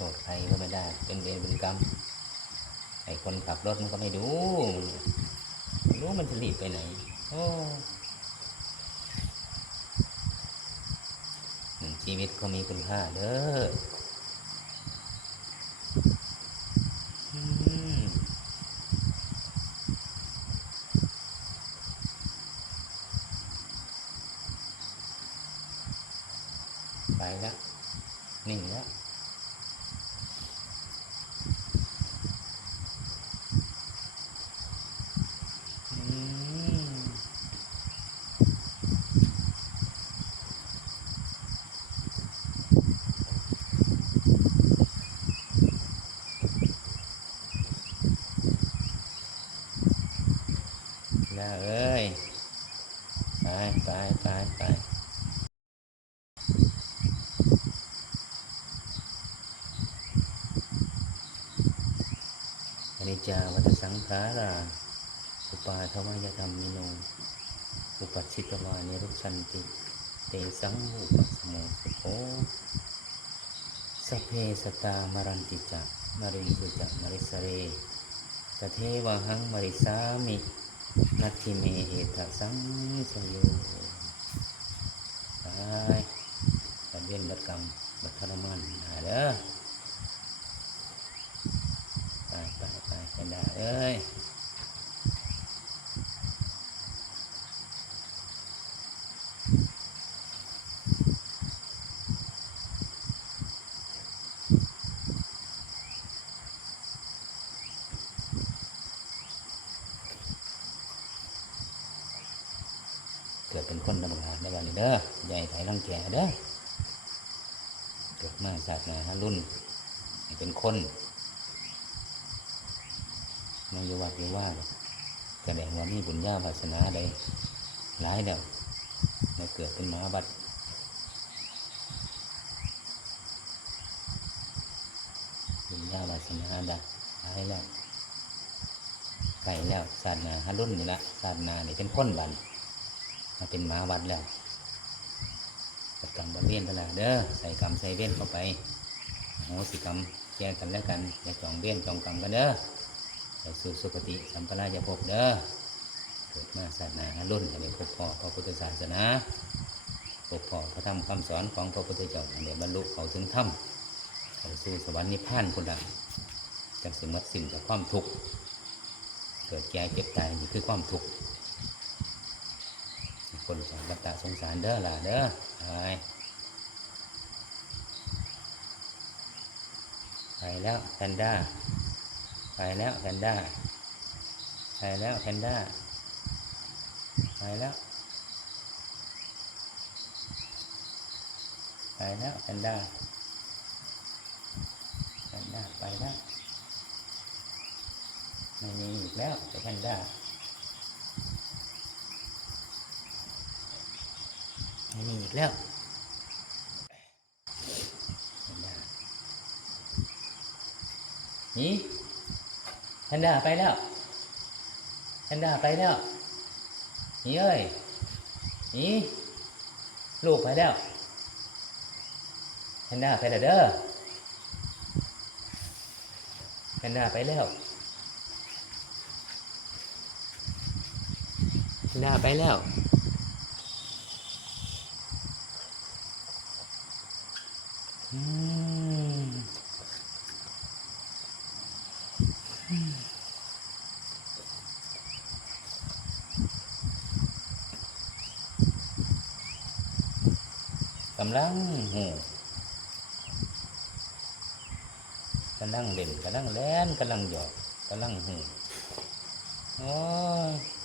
โทษใครก็ไม่ได้ เป็นเวรเป็นกรรมไอ้คนขับรถมันก็ไม่ดูรู้มันจะรีบไปไหน โอ้หนึ่งชีวิตก็มีคุณค่าเด้อไปแล้ว นิ่งแล้ว แล้วเอ้ยไปไปไปไปอนิจจาวัฏสังขาราอุปาทวายธรรมิโนอุปัชชิตวานิรุชันติ เตสังอุปสโมสุโขสเพสตามรันติจะมรินตุจะมริสเรตเทวหังมริสามิ นัตถิเมเหตสังสโยไปบัดเวียนบัดกรรมบัดทรมานหาเด้อไปไปไปกันได้เอ้ย เกิดเป็นคนธรรมดาในวันนี้เด้อใหญ่ไถรังแกเด้อเกิดมาจากไหนฮะรุ่นเป็นคนไม่อยู่วัดยว่าหรอกแสดงว่ามีบุญญาภาสนาใดหลายเดียวในเกิดเป็นหาบัดบุญญาภาสนาใดหลายแล้วไก่แล้วศาสนาฮะรุ่นนี่ละศาสนาเนี่เป็นคนบัน มาเป็นหมาวัดแล้วกับกรรมบเรียนตลาดเด้อใส่กรรมใส่เว้นเข้าไปโหสิกรรมแก้กันแล้วกันอย่าจองเว้นจองกรรมกันเด้อไปสู่สุคติสัมปราจะพเด้อเกิดมาศาสนารุ่นอันนี้พบพ่อพระพุทธศาสนาพบพ่อพระธรรมคำสอนของพระพุทธเจ้าอันเดียบรรลุเขาถึงธรรมเขาสู่สวรรค์นิพพานคนละจากสมมัดสิ่งจากความทุกข์เกิดแก่เจ็บตายนี่คือความทุกข์ คนจากวัฏฏะสงสารเด้อล่ะเด้อไปไปแล้วแพนด้าไปแล้วแพนด้าไปแล้วแพนด้าไปแล้วไปแล้วแพนด้าแพนด้าไปแล้วไม่มีอีกแล้วแพนด้า ไม่มีอีกแล้วนี่แพนด้าไปแล้วแพนด้าไปแล้วนี่เอ้ยนี่ลูกไปแล้วแพนด้าไปแล้วเด้อแพนด้าไปแล้วแพนด้าไปแล้ว อืม กำลังหูกำลังเล่นกำลังแล่นกำลังหยอกกำลังหูโอ้ย